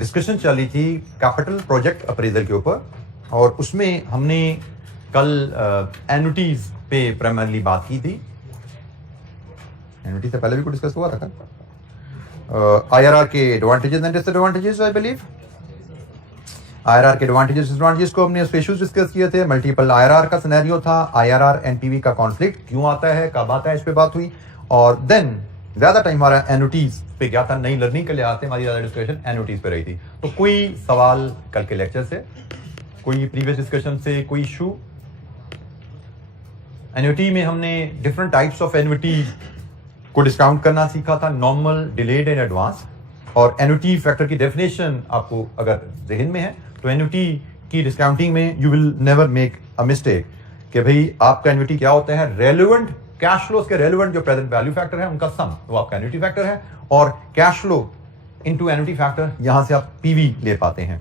Discussion चल रही थी कैपिटल प्रोजेक्ट अप्रेजल के ऊपर, और उसमें हमने कल एन्युटीज पे प्राइमरली बात की थी। एन्युटी से पहले भी कुछ डिस्कस हुआ था कल। आईआरआर के advantages and disadvantages, I believe IRR के एडवांटेजेस डिसएडवांटेजेस को हमने इश्यूज डिस्कस किए थे। मल्टीपल आईआरआर का सिनेरियो था, आईआरआर एनपीवी का कॉन्फ्लिक्ट क्यों आता है, कब आता है, इस पे बात हुई। और देन ज्यादा टाइम हमारा एन्युटीज पे गया था, नई लर्निंग के लिहाज से हमारी ज्यादा डिस्कशन एन्युटीज पे रही थी। तो कोई सवाल कल के लेक्चर से, कोई प्रीवियस डिस्कशन से, कोई इशू? एन्युटी में हमने डिफरेंट टाइप्स ऑफ एन्युटी को डिस्काउंट करना सीखा था, नॉर्मल, डिलेड एंड एडवांस। और एन्युटी फैक्टर की डेफिनेशन आपको अगर जहन में है तो एन्युटी की डिस्काउंटिंग में you will never make a mistake कि भाई आपका एन्युटी क्या होता है, रेलेवेंट कैश फ्लोस के रेलेवेंट जो प्रेजेंट वैल्यू फैक्टर है उनका सम, वो आपका एन्युटी फैक्टर है। और cash flow into annuity factor, यहां से आप पीवी ले पाते हैं।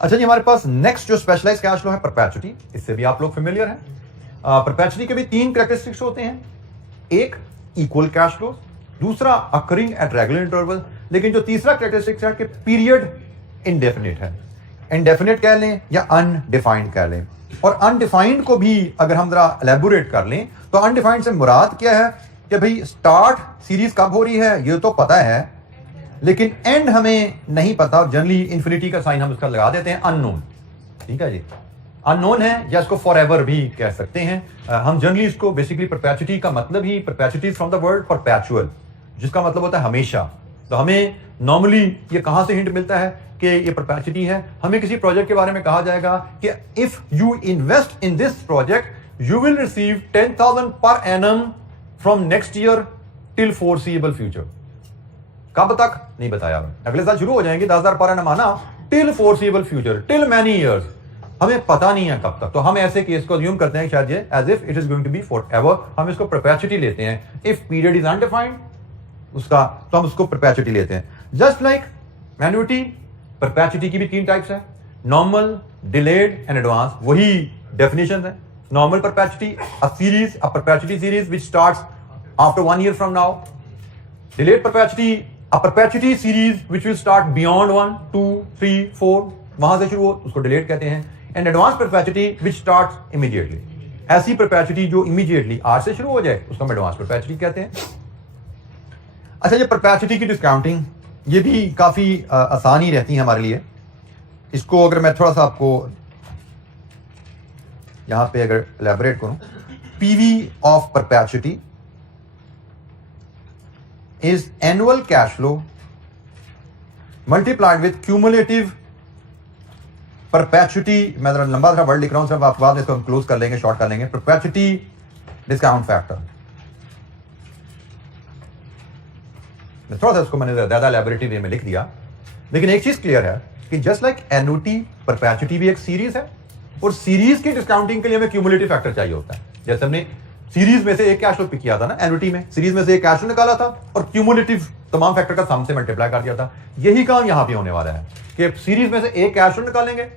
अच्छा जी, हमारे पास नेक्स्ट जो स्पेशलाइज्ड कैश फ्लो है परपेचुटी, इससे भी आप लोग फेमिलियर हैं। परपेचुटी के भी 3 कैरेक्टरिस्टिक्स होते हैं, एक इक्वल कैश फ्लो, दूसरा अकरिंग एट रेगुलर इंटरवल, लेकिन जो तीसरा कैरेक्टरिस्टिक्स है कि पीरियड इनडेफिनिट है। इनडेफिनिट कह लें या अनडिफाइंड कह लें। और अनडिफाइंड को भी अगर हम जरा एलेबोरेट कर लें तो अनडिफाइंड से मुराद क्या है कि भाई स्टार्ट सीरीज कब हो रही है ये तो पता है, लेकिन एंड हमें नहीं पता। जनरली इंफिनिटी का साइन हम उसका लगा देते हैं, अननोन। ठीक है जी, अननोन है, या इसको फॉर एवर भी कह सकते हैं। हम जनरली इसको बेसिकली परपेचुटी का मतलब ही, perpetuity from the word perpetual, जिसका मतलब होता है हमेशा। तो हमें नॉर्मली ये कहां से हिंट मिलता है कि ये परपेचुटी है? हमें किसी प्रोजेक्ट के बारे में कहा जाएगा कि if you invest in this project you will receive 10,000 per annum from next year till foreseeable future. कब तक नहीं बताया, अगले साल शुरू हो जाएंगे 10,000 पर एनम आना, till foreseeable future, till many years, हमें पता नहीं है कब तक। तो हम ऐसे केस को अज्यूम करते हैं शायद ये as if it is going to be for ever, हम इसको परपेचुटी लेते हैं। इफ पीरियड इज अनडिफाइंड उसका, तो हम उसको परपेचुटी लेते हैं। जस्ट लाइक एन्युटी, परपेचुटी की भी 3 टाइप्स है, नॉर्मल, डिलेड एंड एडवांस। वही डेफिनेशन है। Normal perpetuity, a series, a perpetuity series which starts after 1 year from now. Delayed perpetuity, a perpetuity series which will start beyond 1, 2, 3, 4, वहां से शुरू हो उसको डिलेड कहते हैं। And advance perpetuity which starts immediately, ऐसी परपेचुटी जो इमीडिएटली आज से शुरू हो जाए उसको हम एडवांस परपेचुटी कहते हैं। अच्छा, ये परपेचुटी की डिस्काउंटिंग ये भी काफी आसान ही रहती है हमारे लिए। इसको अगर मैं थोड़ा सा आपको यहां पे अगर एलैबोरेट करूं, PV of perpetuity is annual cash flow multiplied with cumulative perpetuity, मैं जरा लंबा सा वर्ड लिख रहा हूं, सिर्फ आप बाद में इसको हम क्लोज कर लेंगे, शॉर्ट कर लेंगे। perpetuity discount factor, थोड़ा सा इसको मैंने ज्यादा एलैबोरेटिव वे में लिख दिया, लेकिन एक चीज क्लियर है कि जस्ट लाइक एन्युटी, परपेचुटी भी एक सीरीज है, और सीरीज की डिस्काउंटिंग के लिए हमें क्यूमुलेटिव फैक्टर चाहिए होता है। जैसे हमने सीरीज में से एक कैश फ्लो पिक किया था ना, एन्युटी में सीरीज में से एक कैश फ्लो निकाला था और क्यूमुलेटिव तमाम फैक्टर का सम से मल्टीप्लाई कर दिया था। यही काम यहां पे होने वाला है कि सीरीज में से एक कैश फ्लो निकालेंगे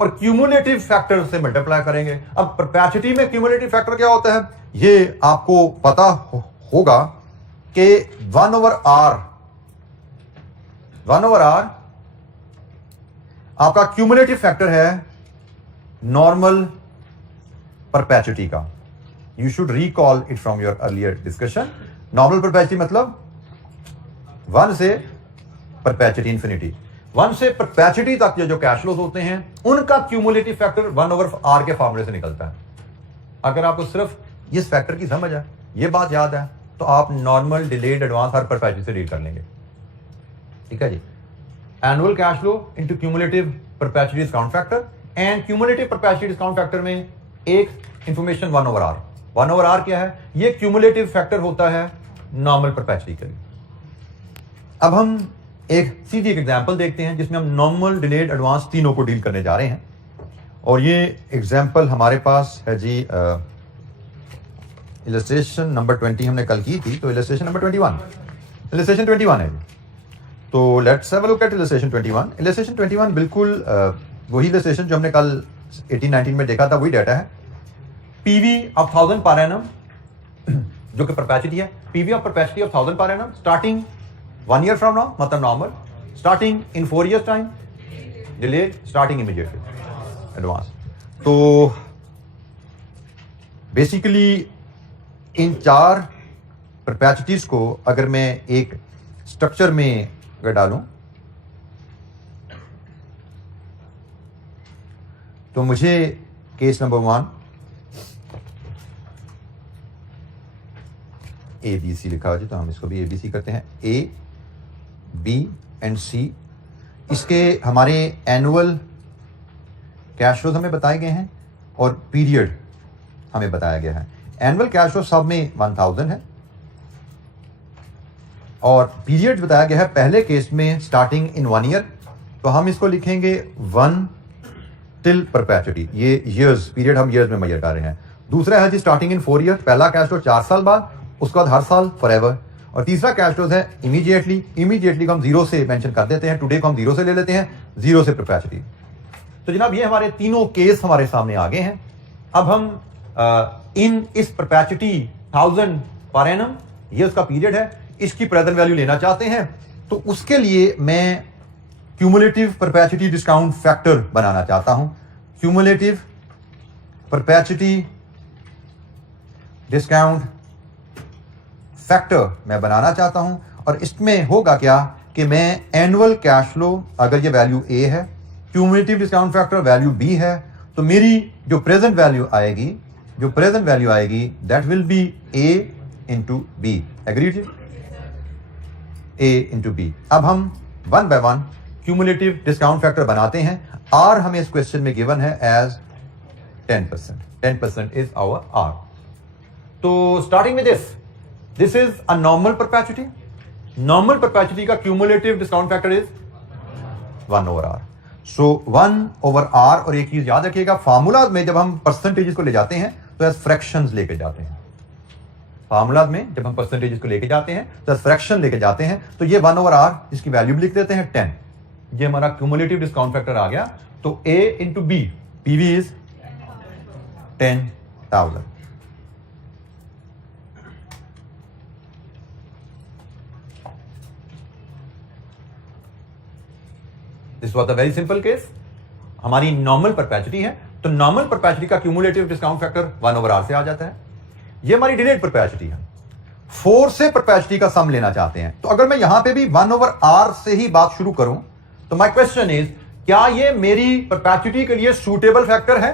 और क्यूमुलेटिव फैक्टर से मल्टीप्लाई करेंगे। अब परपेचुटी में क्यूमुलेटिव फैक्टर क्या होता है ये आपको पता होगा कि 1/r आपका क्यूमुलेटिव फैक्टर है नॉर्मल परपेचुटी का। You should recall it from your earlier discussion. Normal perpetuity मतलब 1 से perpetuity infinity, 1 से perpetuity तक जो कैश फ्लोज होते हैं उनका क्यूमुलेटिव फैक्टर 1/r के फॉर्मूले से निकलता है। अगर आपको सिर्फ इस फैक्टर की समझ है, ये बात याद है, तो आप नॉर्मल, डिलेड, एडवांस हर परपेचुटी से डील कर लेंगे। ठीक है जी, annual cash flow into cumulative perpetuity discount factor, and cumulative perpetuity discount factor में एक इंफॉर्मेशन 1/r। 1/r क्या है? ये क्यूमुलेटिव फैक्टर होता है नॉर्मल परपेचुटी के लिए। अब हम एक सीधी एग्जांपल देखते हैं जिसमें हम नॉर्मल, डिलेड, एडवांस तीनों को डील करने जा रहे हैं। और ये एग्जांपल हमारे पास है जी, इलस्ट्रेशन नंबर 20 हमने कल की थी, तो इलस्ट्रेशन नंबर 21 है। तो let's have a look at illustration 21। Illustration 21 बिल्कुल वही इलस्ट्रेशन जो हमने कल 18-19 में देखा था, वही डाटा है। पीवी ऑफ 1000 पर एनम जो कि परपेचुटी है, PV of perpetuity of 1000 per annum starting 1 year from now, मतलब normal, starting in 4 years time, delayed starting immediately, advance. तो बेसिकली इन 4 परपेचुइटीज को अगर मैं एक स्ट्रक्चर में अगर डालूं तो मुझे case number 1 A B C लिखा हुआ है, तो हम इसको भी ए बी सी करते हैं, ए बी एंड सी। इसके हमारे एनुअल कैश फ्लोज हमें बताए गए हैं और पीरियड हमें बताया गया है। एनुअल कैश फ्लो सब में 1000 है और पीरियड बताया गया है पहले केस में स्टार्टिंग इन 1 year, तो हम इसको लिखेंगे 1 टिल परपेचुइटी। ये ईयर्स पीरियड हम ईयर्स में मेजर कर रहे हैं। दूसरा है जी स्टार्टिंग इन 4 year, पहला कैश फ्लो 4 साल बाद, उसके बाद हर साल फॉरएवर। और तीसरा कैश फ्लो है इमीडिएटली को हम 0 से मेंशन कर देते हैं, टुडे को हम 0 से ले लेते हैं, 0 से परपेचुइटी। तो जनाब ये हमारे तीनों केस हमारे सामने आ गए हैं। अब हम इस परपेचुइटी 1000 पर एनम, ये उसका पीरियड है, इसकी प्रेजेंट वैल्यू लेना चाहते हैं। तो उसके लिए मैं क्यूमुलेटिव परपेचुइटी डिस्काउंट फैक्टर बनाना चाहता हूं। क्यूमुलेटिव परपेचुइटी डिस्काउंट फैक्टर मैं बनाना चाहता हूं और इसमें होगा क्या कि मैं एनुअल कैश फ्लो अगर ये वैल्यू ए है, cumulative discount factor value B है, तो मेरी जो प्रेजेंट वैल्यू आएगी that will be A into B. Agreed? A into B. अब हम 1 by 1 क्यूमुलेटिव डिस्काउंट फैक्टर बनाते हैं। आर हमें इस क्वेश्चन में गिवन है एज 10%। 10% is our R. तो स्टार्टिंग में this is a normal perpetuity. Normal perpetuity का cumulative discount factor is 1 over r। So 1 over r। और एक चीज याद रखिएगा, फार्मूला में जब हम परसेंटेजेस को ले जाते हैं तो एज फ्रैक्शंस लेके जाते हैं। फार्मूला में जब हम परसेंटेजेस को लेके जाते हैं तो फ्रैक्शन लेके जाते हैं। तो ये 1 over r, इसकी वैल्यू भी लिख देते हैं 10। ये हमारा क्यूमुलेटिव डिस्काउंट फैक्टर आ गया। तो a into B, PV is 10,000। This was a very simple case. हमारी नॉर्मल परपेचुइटी है, तो नॉर्मल परपेचुइटी का cumulative discount factor 1 over r से आ जाता है। ये हमारी डिलेड परपेचुइटी है। 4 से परपेचुइटी का सम लेना चाहते हैं, तो अगर मैं यहां पे भी 1 over r से ही बात शुरू करूं तो माय क्वेश्चन इज, क्या ये मेरी परपेचुइटी के लिए सूटेबल फैक्टर है?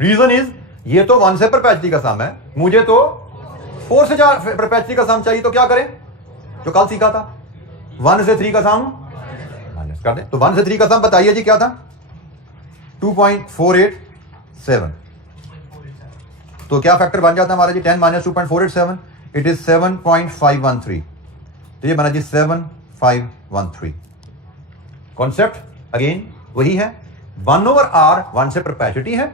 रीजन इज, ये तो 1 से परपेचुइटी का सम है, मुझे तो 4 से परपेचुइटी का सम चाहिए। तो क्या करें? जो कल सीखा था, 1 से 3 का सम माइनस कर दें। तो 1 से 3 का सम बताइए जी क्या था? 2.487। तो क्या फैक्टर बन जाता है हमारा जी? 10 - 2.487, इट इज 7.513। तो ये बना जी 7513। कॉन्सेप्ट अगेन वही है, 1 over r 1 से परपेचुइटी है,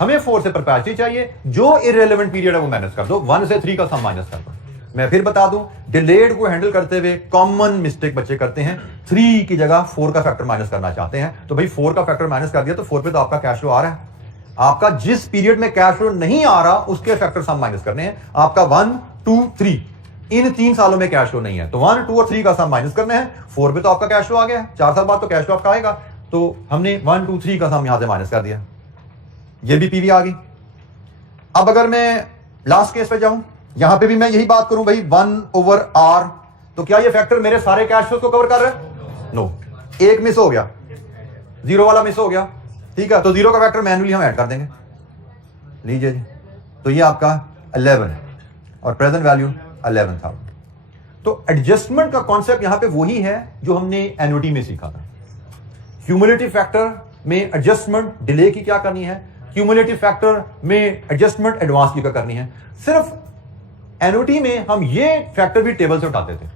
हमें 4 से परपेचुइटी चाहिए। जो इररिलेवेंट पीरियड है वो माइनस कर दो, 1 से 3 का सम माइनस कर दो। मैं फिर बता दूं, डिलेड को हैंडल करते हुए कॉमन मिस्टेक बच्चे करते हैं, 3 की जगह 4 का फैक्टर माइनस करना चाहते हैं। तो भाई 4 का फैक्टर माइनस कर दिया तो 4 पे तो आपका कैश फ्लो आ रहा है। आपका जिस पीरियड में कैश फ्लो नहीं आ रहा उसके फैक्टर सम माइनस करने हैं। आपका 1, 2, 3 इन 3 सालों में कैश फ्लो नहीं है, तो 1, 2 और 3 का सम माइनस करने हैं। 4 पे तो आपका कैश फ्लो आ गया, 4 साल बाद तो कैश फ्लो आपका आएगा। तो हमने 1, 2, 3 का सम यहां से माइनस कर दिया, ये भी पीवी आ गई। अब अगर मैं लास्ट केस पे जाऊं, यहां पे भी मैं यही बात करूं भाई 1 over r, तो क्या ये फैक्टर मेरे सारे कैश फ्लो को कवर कर रहा है? नो। एक मिस हो गया, 0 वाला मिस हो गया, ठीक है। तो 0 का फैक्टर मैन्युअली हम ऐड कर देंगे। लीजिए जी, तो ये आपका 11 है और प्रेजेंट वैल्यू 11,000। तो एडजस्टमेंट का कॉन्सेप्ट यहां पे वही है जो हमने एन्युटी में सीखा था। क्यूमुलेटिव फैक्टर में एडजस्टमेंट डिले की क्या करनी है, क्यूमुलेटिव फैक्टर में एडजस्टमेंट एडवांस की क्या करनी है। सिर्फ एन्युटी में हम ये फैक्टर भी टेबल से उठाते थे।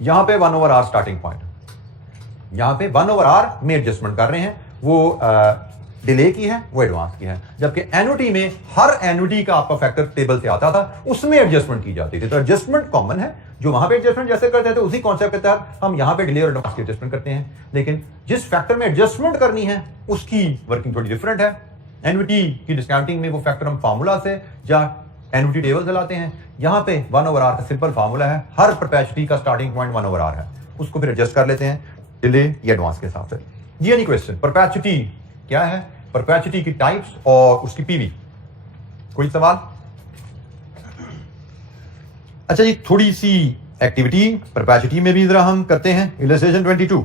यहां पे 1 over r स्टार्टिंग पॉइंट, यहां पे 1 over r में एडजस्टमेंट कर रहे हैं, वो डिले की है, वो एडवांस की है। जबकि एन्युटी में हर एन्युटी का आपका फैक्टर टेबल से आता था, उसमें एडजस्टमेंट की जाती थी। तो एडजस्टमेंट कॉमन है, जो वहां पे एडजस्टमेंट जैसे करते थे उसी कॉन्सेप्ट के तहत हम यहां पे डिले और एडवांस की एडजस्टमेंट करते हैं। लेकिन जिस फैक्टर में एडजस्टमेंट करनी है उसकी वर्किंग थोड़ी डिफरेंट है। एन्युटी की डिस्काउंटिंग में वो फैक्टर हम फार्मूला से या एन्युटी टेबल से लाते हैं। यहां पे 1 over r का सिंपल फार्मूला है, हर परपेचुइटी का स्टार्टिंग पॉइंट 1 over r है। उसको फिर एडजस्ट कर लेते हैं डिले या एडवांस के हिसाब से। जी एनी क्वेश्चन? परपेचुटी क्या है, परपेचुटी की टाइप्स और उसकी पीवी, कोई सवाल? अच्छा जी, थोड़ी सी एक्टिविटी परपेचुटी में भी जरा हम करते हैं। इलस्ट्रेशन 22,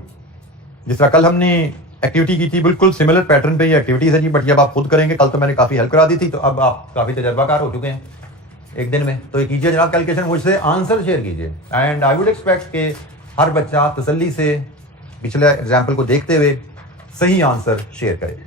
जिस तरह कल हमने एक्टिविटी की थी, बिल्कुल सिमिलर पैटर्न पे ये एक्टिविटीज है जी, बट ये अब आप खुद करेंगे। कल तो मैंने काफी हेल्प करा दी थी, तो अब आप काफी तजर्बाकार हो चुके हैं एक दिन में। तो ये कीजिए जनाब कैलकुलेशन, मुझसे आंसर शेयर कीजिए। एंड आई वुड एक्सपेक्ट कि हर बच्चा तसल्ली से पिछले एग्जाम्पल को देखते हुए सही आंसर शेयर करे।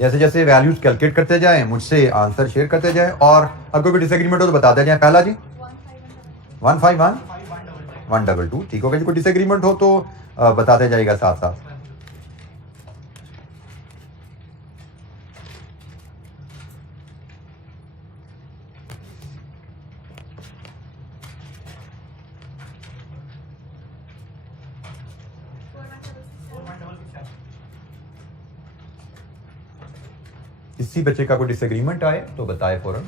जैसे जैसे वैल्यूज कैलकुलेट करते जाएं, मुझसे आंसर शेयर करते जाएं, और अगर कोई डिसएग्रीमेंट हो तो बताते जाएं। पहला जी 151 122, ठीक हो गया जी। कोई डिसएग्रीमेंट हो तो बताते जाएगा साथ साथ। किसी बच्चे का कोई डिसएग्रीमेंट आए तो बताए फौरन।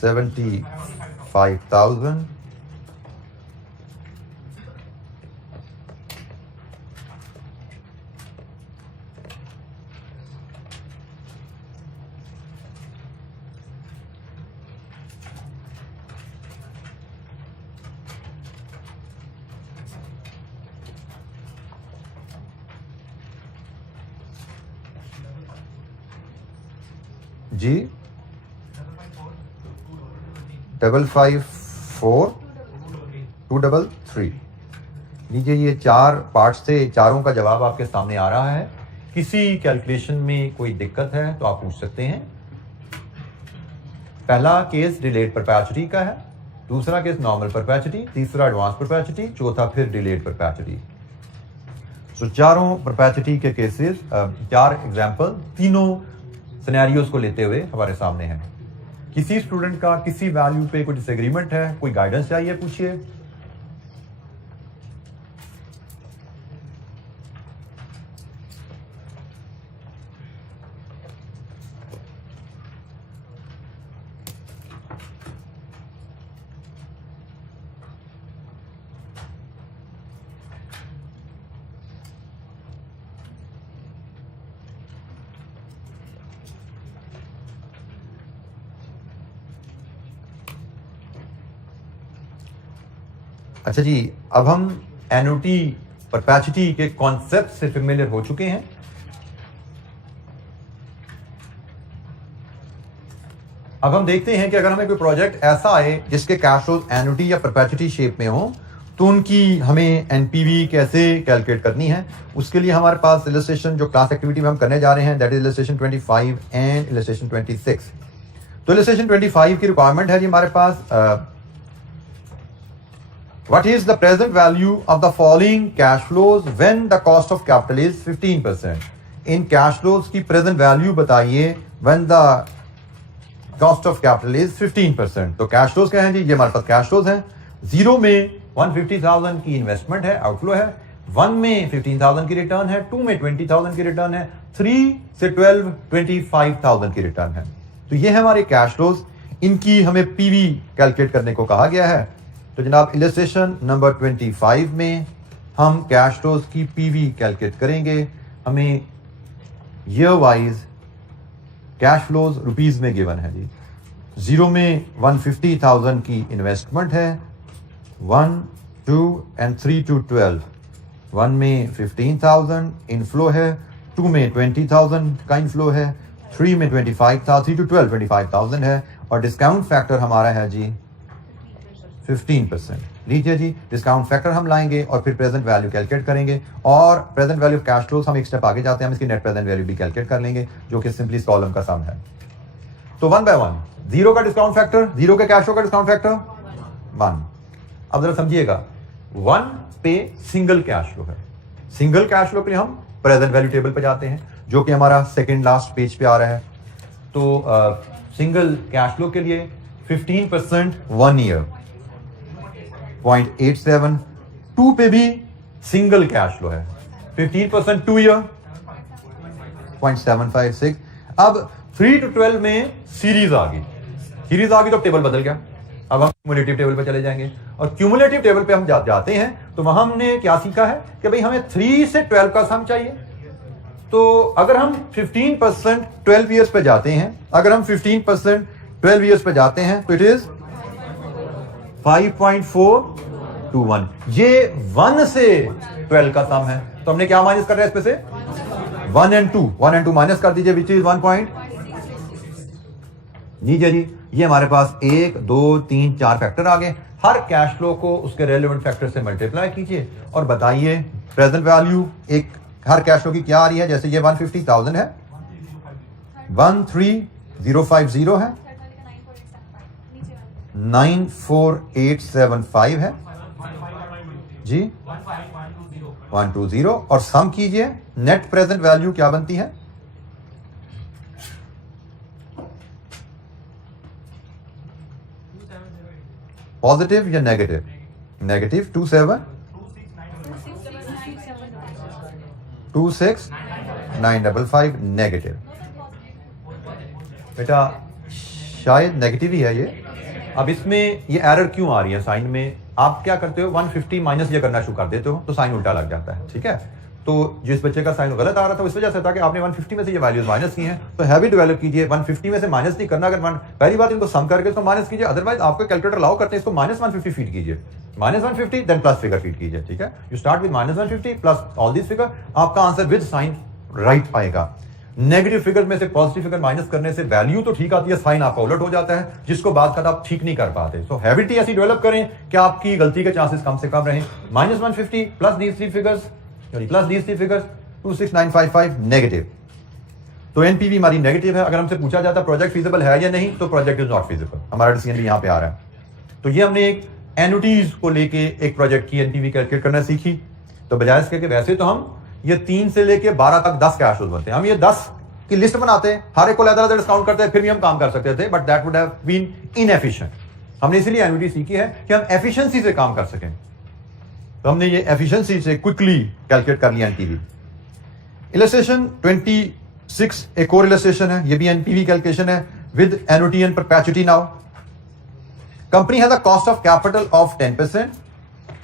$75,000 जी 554-233। लीजिए, ये चार पार्ट्स थे, चारों का जवाब आपके सामने आ रहा है। किसी कैलकुलेशन में कोई दिक्कत है तो आप पूछ सकते हैं। पहला केस डिलेड परपेचुटी का है, दूसरा केस नॉर्मल परपेचुटी, तीसरा एडवांस परपेचुटी, चौथा फिर डिलेड परपेचुटी। सो चारों परपेचुटी के केसेस, चार एग्जाम्पल तीनों सिनेरियोस को लेते हुए हमारे सामने हैं। किसी स्टूडेंट का किसी वैल्यू पे कोई डिसएग्रीमेंट है, कोई गाइडेंस चाहिए, पूछिए। अच्छा जी, अब हम एन्युटी परपेचुटी के कॉन्सेप्ट से फेमिलियर हो चुके हैं। अब हम देखते हैं कि अगर हमें कोई प्रोजेक्ट ऐसा आए जिसके कैश फ्लोज एन्युटी या परपेचुटी शेप में हो, तो उनकी हमें एनपीवी कैसे कैलकुलेट करनी है। उसके लिए हमारे पास इलस्ट्रेशन जो क्लास एक्टिविटी में हम करने जा रहे हैं, that is illustration 25 and illustration 26। तो इलस्ट्रेशन 25 की रिक्वायरमेंट है जी हमारे पास, what is the present value of the following cash flows when the cost of capital is 15%? In cash flows की प्रेजेंट वैल्यू बताइए when the cost of capital is 15%। तो cash flows क्या हैं जी? ये हमारे पास कैश फ्लोज हैं। 0 में 150,000 की इन्वेस्टमेंट है, आउटफ्लो है। 1 में 15,000 की रिटर्न है, 2 में 20,000 की रिटर्न है, 3 से 12 25,000 की रिटर्न है। तो ये है हमारे कैश फ्लोज। इनकी हमें पीवी कैलकुलेट करने को कहा गया है। तो जनाब इलस्ट्रेशन नंबर 25 में हम कैश फ्लोज की पीवी कैलकुलेट करेंगे। हमें year wise cash flows rupees में गिवन है जी। 0 में 150,000 की इन्वेस्टमेंट है, 1, 2 and 3 to 12। 1 में 15,000 इनफ्लो है, 2 में 20,000 का इनफ्लो है, 3 में 25,000, 3 to 12 25,000 है, और डिस्काउंट फैक्टर हमारा है जी 15%। लीजिए जी, डिस्काउंट फैक्टर हम लाएंगे और फिर प्रेजेंट वैल्यू कैलकुलेट करेंगे, और प्रेजेंट वैल्यू कैश फ्लोज हम एक स्टेप आगे जाते हैं, हम इसकी नेट प्रेजेंट वैल्यू भी कैलकुलेट कर लेंगे, जो कि सिंपली इस कॉलम का सम है। तो 1 बाय 1, 0 का डिस्काउंट फैक्टर, 0 के कैश फ्लो का डिस्काउंट फैक्टर 1। अब जरा समझिएगा, 1 पे सिंगल कैश फ्लो है। सिंगल कैश फ्लो के लिए हम प्रेजेंट वैल्यू टेबल पे जाते हैं, जो कि हमारा सेकंड लास्ट पेज पे आ रहा है। तो सिंगल कैश फ्लो के लिए 15% 1 ईयर 0.87, 2 पे भी सिंगल कैश फ्लो है, 15% 2 ईयर 0.756। अब 3 to 12 में सीरीज आ गई, तो टेबल बदल गया। अब हम क्यूमुलेटिव टेबल पे चले जाएंगे, और क्यूमुलेटिव टेबल पे हम जाते हैं तो वहां हमने क्या सीखा है कि भाई हमें 3 से 12 का सम चाहिए। तो अगर हम 15% 12 ईयर्स पे जाते हैं, तो इट इज 5.421। ये 1 से 12 का सम है, तो हमने क्या माइनस कर रहा है इसमें से 1 and 2 माइनस कर दीजिए, विच इज 1. लीजिए जी, ये हमारे पास 1 2 3 4 फैक्टर आ गए। हर कैश फ्लो को उसके रेलेवेंट फैक्टर से मल्टीप्लाई कीजिए और बताइए प्रेजेंट वैल्यू एक हर कैश फ्लो की क्या आ रही है। जैसे ये 150,000 है, 13050 है, 94875 है जी, 120, और सम कीजिए नेट प्रेजेंट वैल्यू क्या बनती है, पॉजिटिव या नेगेटिव? Negative 26955 negative. बेटा शायद नेगेटिव ही है ये। अब इसमें ये एरर क्यों आ रही है साइन में? आप क्या करते हो, 150 माइनस ये करना शुरू कर देते हो तो साइन उल्टा लग जाता है, ठीक है। तो जिस बच्चे का साइन गलत आ रहा था इस वजह से था कि आपने 150 में से ये वैल्यूज माइनस की हैं, तो हैबिट डेवलप कीजिए 150 में से माइनस नहीं करना। अगर पहली बात इनको सम करके इसको माइनस कीजिए, अदरवाइज आपको कैलकुलेटर अलाउ करते हैं इसको -150 फीड कीजिए, -150 देन प्लस फिगर फीड कीजिए, ठीक है। You start with -150 plus all this figure, आपका आंसर विद साइन राइट आएगा। नेगेटिव फिगर में से पॉजिटिव फिगर माइनस करने से वैल्यू तो ठीक आती है, साइन आपका उलट हो जाता है, जिसको बाद का आप ठीक नहीं कर पाते। सो हैबिट ही ऐसी डेवलप करें कि आपकी गलती के चांसेस कम से कम रहें। -150 plus these three figures 26955 negative. तो एनपीवी हमारी नेगेटिव है। अगर हमसे पूछा जाता प्रोजेक्ट फीजिबल है या नहीं, तो प्रोजेक्ट इज नॉट फीजिबल, हमारा डिसीजन भी यहां पे आ रहा है। तो ये हमने एक एनुटीज को लेके एक प्रोजेक्ट की एनपीवी कैलकुलेट करना सीखी। तो बजाय इसके कि वैसे तो हम ये 3 से लेके 12 तक 10 कैश फ्लोज बनते हैं, हम ये 10 की लिस्ट बनाते हैं, हर एक को अलग अलग डिस्काउंट करते हैं, फिर भी हम काम कर सकते थे, but that would have been inefficient. हमने इसीलिए एनुटी सीखी है कि हम एफिशिएंसी से काम कर सकें। तो हमने ये एफिशिएंसी से क्विकली कैलकुलेट कर लिया एनपीवी। इलस्ट्रेशन 26 एक और इलस्ट्रेशन है, ये भी एनपीवी कैलकुलेशन है with annuity and perpetuity. Now company has a cost of capital of 10%.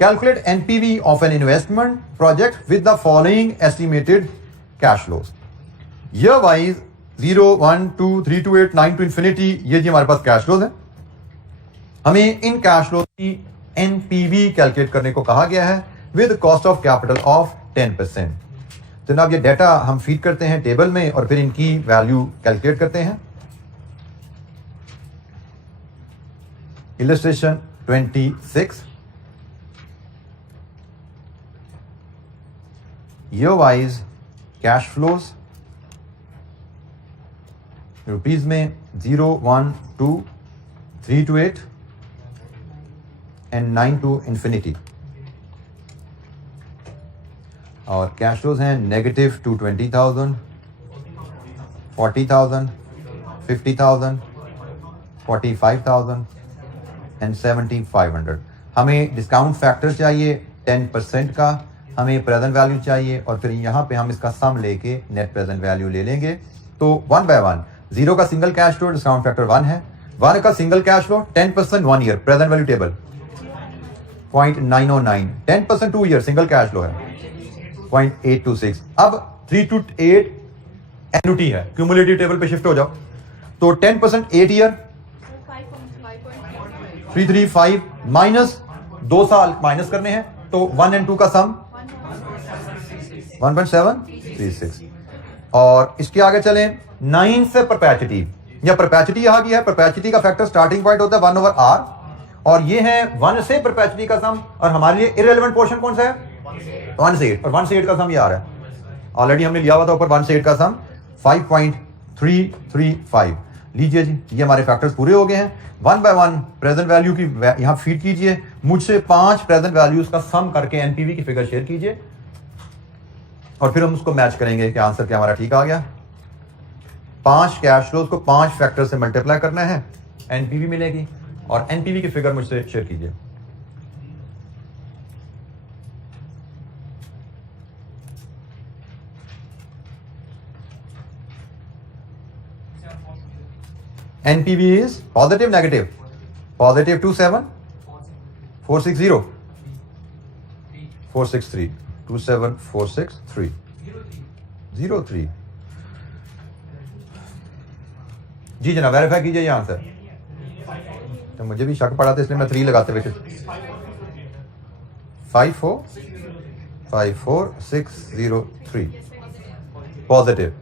Calculate NPV of an investment project with the following estimated cash flows. Year wise 0, 1, 2, 3 to 8, 9 to infinity, ये जी हमारे पास cash flows है। हमें in cash flows की NPV calculate करने को कहा गया है with cost of capital of 10%। तो जनाब ये डाटा हम फीड करते हैं टेबल में और फिर इनकी वैल्यू कैलकुलेट करते हैं। Illustration 26 year wise cash flows rupees में 0, 1, 2, 3 to 8 एंड 9 to infinity। और कैश फ्लोज हैं नेगेटिव 220,000, 40,000, 50,000, 45,000 एंड 7,500। हमें डिस्काउंट फैक्टर चाहिए 10% का, हमें प्रेजेंट वैल्यू चाहिए, और फिर यहां पे हम इसका सम लेके नेट प्रेजेंट वैल्यू ले लेंगे। तो 1 बाय 1, 0 का single cash flow discount factor 1 है, 1 का single cash flow 10% 1 year present value table 0.909, 10% 2 year single cash flow है 0.826। अब 3 to 8 एनुटी है, क्यूमुलेटिव टेबल पे शिफ्ट हो जाओ। तो 10% 8 ईयर 335 माइनस 2 साल माइनस करने हैं, तो 1 and 2 का सम 1.736। और इसके आगे चलें 9 से परपेचुइटी, या परपेचुइटी आ गया है। परपेचुइटी का फैक्टर स्टार्टिंग पॉइंट होता है 1/r, और ये है 1 से परपेचुअली का सम, और हमारे लिए इररिलेवेंट पोर्शन कौन सा है? 1 से 8, और 1 से 8 का सम ये आ रहा है, ऑलरेडी हमने लिया हुआ था ऊपर 1 से 8 का सम 5.335। लीजिए जी, ये हमारे फैक्टर्स पूरे हो गए हैं। 1 बाय 1 प्रेजेंट वैल्यू की यहां फीड कीजिए, मुझसे 5 प्रेजेंट वैल्यूज का सम करके एनपीवी की फिगर शेयर कीजिए, और फिर हम उसको मैच करेंगे कि आंसर क्या हमारा ठीक आ गया। 5 कैश फ्लोज को 5 फैक्टर से मल्टीप्लाई करना है, एनपीवी मिलेगी, और एनपीवी की फिगर मुझसे शेयर कीजिए। NPV is positive, negative, positive 27, 460, 463, 27463, 03। जी जनाब, वेरीफाई कीजिए ये आंसर। तो मुझे भी शक पड़ा था इसलिए मैं 3 लगाते हुए 54603 पॉजिटिव।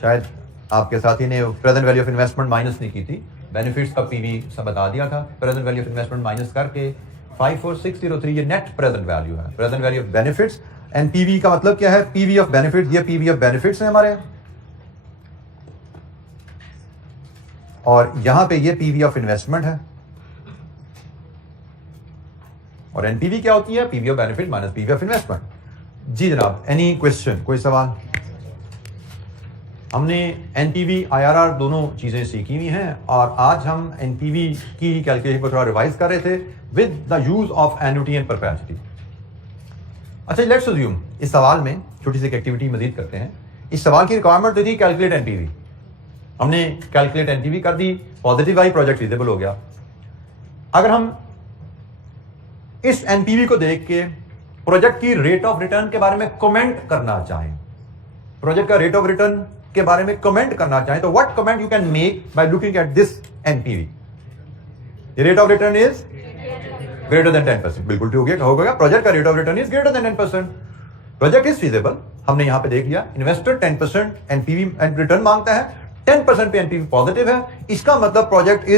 शायद आपके साथी ने present value of investment minus नहीं की थी, बेनिफिट्स का पीवी सब बता दिया था, present value of investment minus करके 54603 ये नेट प्रेजेंट वैल्यू है, present value of benefits. And PV का मतलब क्या है? पीवी ऑफ बेनिफिट्स, ये पीवी ऑफ बेनिफिट्स है हमारे, और यहां पे ये पीवी ऑफ इन्वेस्टमेंट है, और एनपीवी क्या होती है? PV of benefit minus PV of investment. जी जनाब, एनी क्वेश्चन, कोई सवाल? हमने एनपीवी आईआरआर दोनों चीजें सीखी हुई हैं, और आज हम एनपीवी की कैलकुलेशन को थोड़ा रिवाइज कर रहे थे with the use of annuity and perpetuity. अच्छा, लेट्स अज्यूम इस सवाल में छोटी सी एक्टिविटी मजीद करते हैं। इस सवाल की रिक्वायरमेंट थी कैलकुलेट एनपीवी, हमने कैलकुलेट एनपीवी कर दी, पॉजिटिव आई, प्रोजेक्ट फिजिबल हो गया। अगर हम इस एनपीवी को देख के प्रोजेक्ट की रेट ऑफ रिटर्न के बारे में कमेंट करना चाहें, प्रोजेक्ट का रेट ऑफ रिटर्न के बारे में कमेंट करना चाहें, तो what comment you can make by looking at this NPV? Rate of return is greater than 10%, बिल्कुल ठीक हो गया। प्रोजेक्ट का rate of return is greater than 10%, project is feasible, हमने यहां पे देख लिया। इन्वेस्टर 10% एनपीवी रिटर्न मांगता है, 10% पे एनपीवी पॉजिटिव है, इसका मतलब project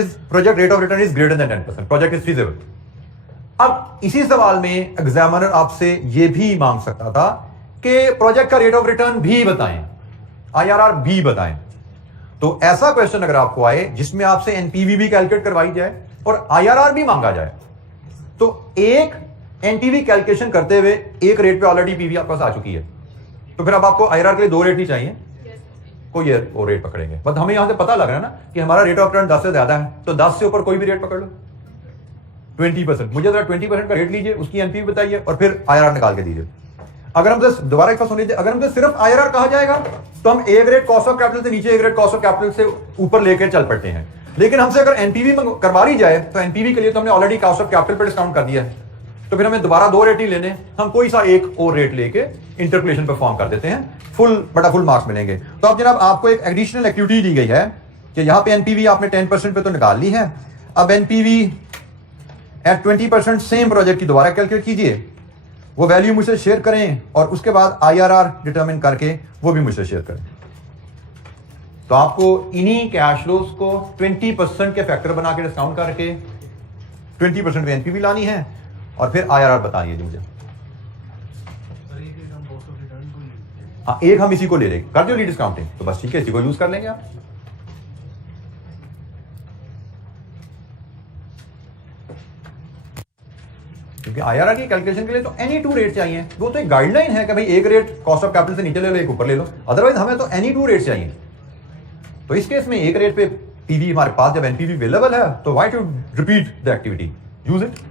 rate of return is greater than 10%, project is feasible. अब इसी सवाल में एग्जामिनर आपसे यह भी मांग सकता था कि प्रोजेक्ट का रेट ऑफ रिटर्न भी बताएं, आईआरआर भी बताएं। तो ऐसा क्वेश्चन अगर आपको आए जिसमें आपसे एनपीवी भी कैलकुलेट करवाई जाए और आईआरआर भी मांगा जाए, तो एक एनपीवी कैलकुलेशन करते हुए एक रेट पे ऑलरेडी पीवी आपके पास आ चुकी है, तो फिर अब आपको आईआरआर के लिए 2 रेट नहीं चाहिए, कोई और रेट पकड़ेंगे। बस हमें यहां से पता लग रहा है ना कि हमारा रेट ऑफ रिटर्न 10 से ज्यादा है, तो 10 से ऊपर कोई भी रेट पकड़ लो। 20%, मुझे जरा 20% का रेट लीजिए, उसकी एनपीवी बताइए और फिर आईआरआर निकाल के दीजिए। अगर हम दोबारा एक बार सुन लीजिए, अगर हम सिर्फ आईआरआर कहा जाएगा तो हम एक रेट कॉस्ट ऑफ कैपिटल से नीचे, एक रेट कॉस्ट ऑफ कैपिटल से ऊपर लेकर चल पड़ते हैं। लेकिन हमसे अगर एनपीवी करवा ली जाए तो एनपीवी के लिए तो हमने ऑलरेडी कॉस्ट ऑफ कैपिटल पर डिस्काउंट कर दिया है, तो फिर हमें दोबारा 2 रेट नहीं लेने, हम कोई सा एक और रेट लेके इंटरपोलेशन परफॉर्म कर देते हैं, फुल मार्क्स मिलेंगे। तो अब जनाब आपको एक एडिशनल एक्टिविटी दी गई है कि यहां पे एनपीवी आपने 10% पे तो निकाल ली है, अब एनपीवी एट 20% सेम प्रोजेक्ट की दोबारा कैलकुलेट कीजिए, वो वैल्यू मुझसे शेयर करें, और उसके बाद आईआरआर डिटरमिन करके वो भी मुझसे शेयर करें। तो आपको इन्हीं कैश फ्लोज को 20% के फैक्टर बना के डिस्काउंट करके 20% पे एनपीवी लानी है, और फिर आईआरआर बताइए मुझे। हाँ, एक हम इसी को ले लेंगे, कर दो डिस्काउंटिंग, तो बस ठीक है, इसी को यूज कर लेंगे आप। क्योंकि आईआरआर की कैलकुलेशन के लिए तो एनी 2 रेट चाहिए, वो तो एक गाइडलाइन है कि भाई एक रेट कॉस्ट ऑफ कैपिटल से नीचे ले लो, एक ऊपर ले लो, अदरवाइज हमें तो एनी 2 रेट चाहिए। तो इस केस में एक रेट पे पीवी हमारे पास जब एनपीवी अवेलेबल है, तो why to repeat the activity, use it.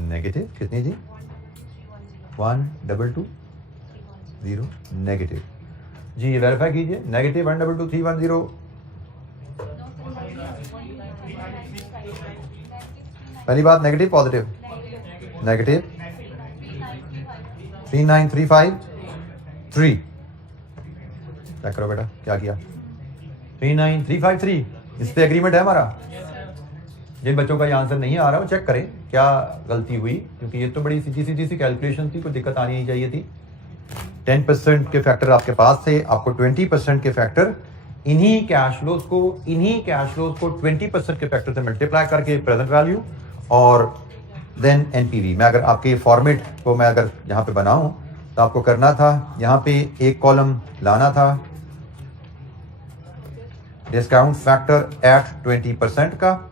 Negative कितनी जी 12220 नेगेटिव जी, ये वेरीफाई कीजिए। नेगेटिव 1222310 पहली बात नेगेटिव पॉजिटिव नेगेटिव 39353 चेक करो बेटा क्या किया 39353 इस पे एग्रीमेंट है हमारा। जिन बच्चों का ये आंसर नहीं आ रहा वो चेक करें क्या गलती हुई, क्योंकि ये तो बड़ी सीधी सी कैलकुलेशन थी, कोई दिक्कत आनी नहीं चाहिए थी। 10% के फैक्टर आपके पास थे, आपको 20% के फैक्टर इन्हीं कैश फ्लोज को 20% के फैक्टर से मल्टीप्लाई करके प्रेजेंट वैल्यू और देन एनपीवी में अगर आपके फॉर्मेट को मैं अगर यहाँ पे बनाऊं तो आपको करना था यहाँ पे एक कॉलम लाना था डिस्काउंट फैक्टर एट 20% का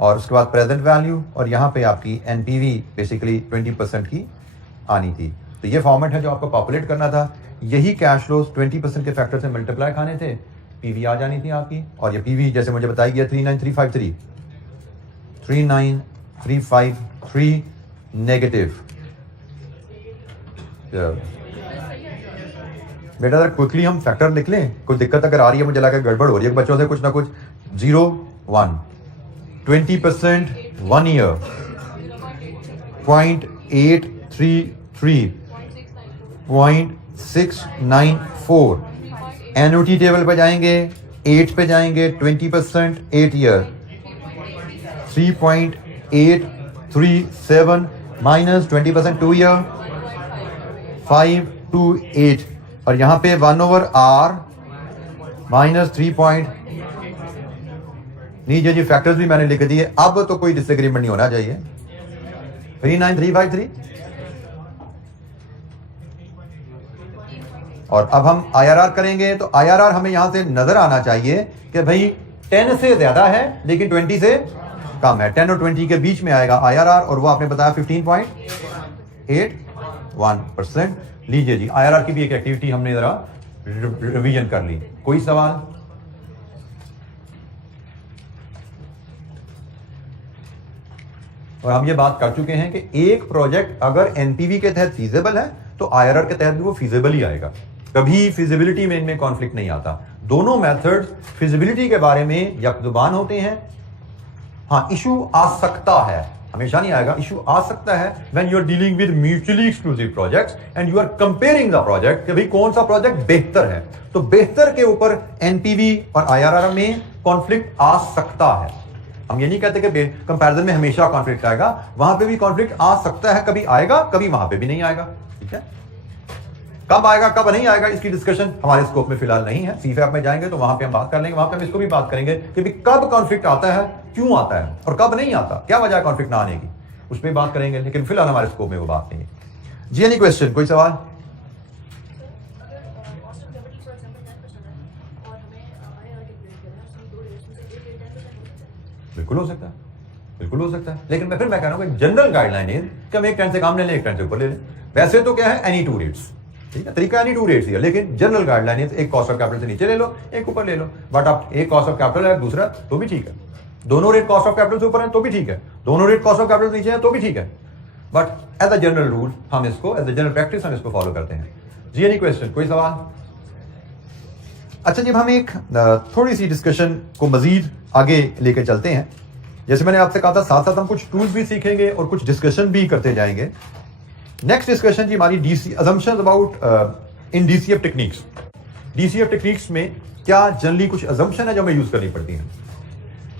और उसके बाद प्रेजेंट वैल्यू और यहाँ पे आपकी एनपीवी बेसिकली 20% की आनी थी। तो ये फॉर्मेट है जो आपको पॉपुलेट करना था। यही कैश फ्लोज 20% के फैक्टर से मल्टीप्लाई खाने थे, पीवी आ जानी थी आपकी। और ये पीवी जैसे मुझे बताई गया 39353 नेगेटिव। बेटा अगर क्विकली हम फैक्टर लिख लें, कोई दिक्कत अगर आ रही है, मुझे लगा गड़बड़ हो रही है बच्चों से कुछ ना कुछ। 0 1 20% 1 ईयर 0.833 0.694 एन्युटी टेबल पे जाएंगे 8 पे जाएंगे 20% 8 ईयर 3.837 माइनस 20% 2 ईयर 528 और यहाँ पे 1/r माइनस 3. नीचे जी फैक्टर्स भी मैंने लिख दिए। अब तो कोई डिसएग्रीमेंट नहीं होना चाहिए। 39353 और अब हम IRR करेंगे तो IRR हमें यहां से नजर आना चाहिए कि भाई 10 से ज्यादा है लेकिन 20 से कम है। 10 और 20 के बीच में आएगा IRR और वो आपने बताया 15.81%। लीजिए जी IRR की भी एक एक्टिविटी हमने जरा रिवीजन कर ली। कोई सवाल? और हम ये बात कर चुके हैं कि एक प्रोजेक्ट अगर एनपीवी के तहत फीजेबल है तो IRR के तहत भी वो फीजेबल ही आएगा। कभी फिजिबिलिटी में इनमें कॉन्फ्लिक्ट नहीं आता। दोनों मेथड्स फिजिबिलिटी के बारे में यकजुबान होते हैं। हाँ, इशू आ सकता है, हमेशा नहीं आएगा। इशू आ सकता है when you are dealing with mutually exclusive projects and you are comparing the project कि भाई कौन सा प्रोजेक्ट बेहतर है। तो बेहतर के ऊपर एनपीवी और IRR में कॉन्फ्लिक्ट आ सकता है। हम ये नहीं कहते कि कंपैरिजन में हमेशा कॉन्फ्लिक्ट आएगा, वहां पे भी कॉन्फ्लिक्ट आ सकता है। कभी आएगा, कभी वहां पे भी नहीं आएगा। ठीक है, कब आएगा कब नहीं आएगा इसकी डिस्कशन हमारे स्कोप में फिलहाल नहीं है। सीफैप में जाएंगे तो वहां पे हम बात कर लेंगे, वहां पे हम इसको भी बात करेंगे कि कब कॉन्फ्लिक्ट आता है, क्यों आता है और कब नहीं आता, क्या वजह है कॉन्फ्लिक्ट ना आने की, उस पर बात करेंगे। लेकिन फिलहाल हमारे स्कोप में वो बात नहीं है। जी एनी क्वेश्चन, कोई सवाल? बिल्कुल हो सकता है, बिल्कुल हो सकता है। लेकिन मैं कह रहा हूं जनरल गाइडलाइन है कि हम एक टर्न से कम ले लें, एक टर्न से ऊपर ले लें। वैसे तो क्या है, एनी टू रेट्स, ठीक है, तरीका एनी टू रेट्स ही है। लेकिन जनरल गाइडलाइन है एक कॉस्ट ऑफ कैपिटल से नीचे ले लो, एक ऊपर ले लो। बट आप एक कॉस्ट ऑफ कैपिटल है, दूसरा तो भी ठीक है। दोनों रेट कॉस्ट ऑफ कैपिटल से ऊपर है तो भी ठीक है, दोनों रेट कॉस्ट ऑफ कैपिटल से नीचे है तो भी ठीक है। But as a general rule हम इसको, एज अ जनरल प्रैक्टिस हम इसको फॉलो करते हैं। जी एनी क्वेश्चन, कोई सवाल? अच्छा, जब हम एक थोड़ी सी डिस्कशन को मजीद आगे लेके चलते हैं, जैसे मैंने आपसे कहा था, साथ साथ हम कुछ टूल्स भी सीखेंगे और कुछ डिस्कशन भी करते जाएंगे। नेक्स्ट डिस्कशन जी हमारी DC assumptions about in DCF techniques. DCF techniques में क्या जनरली कुछ असम्पशन है जो हमें यूज करनी पड़ती हैं।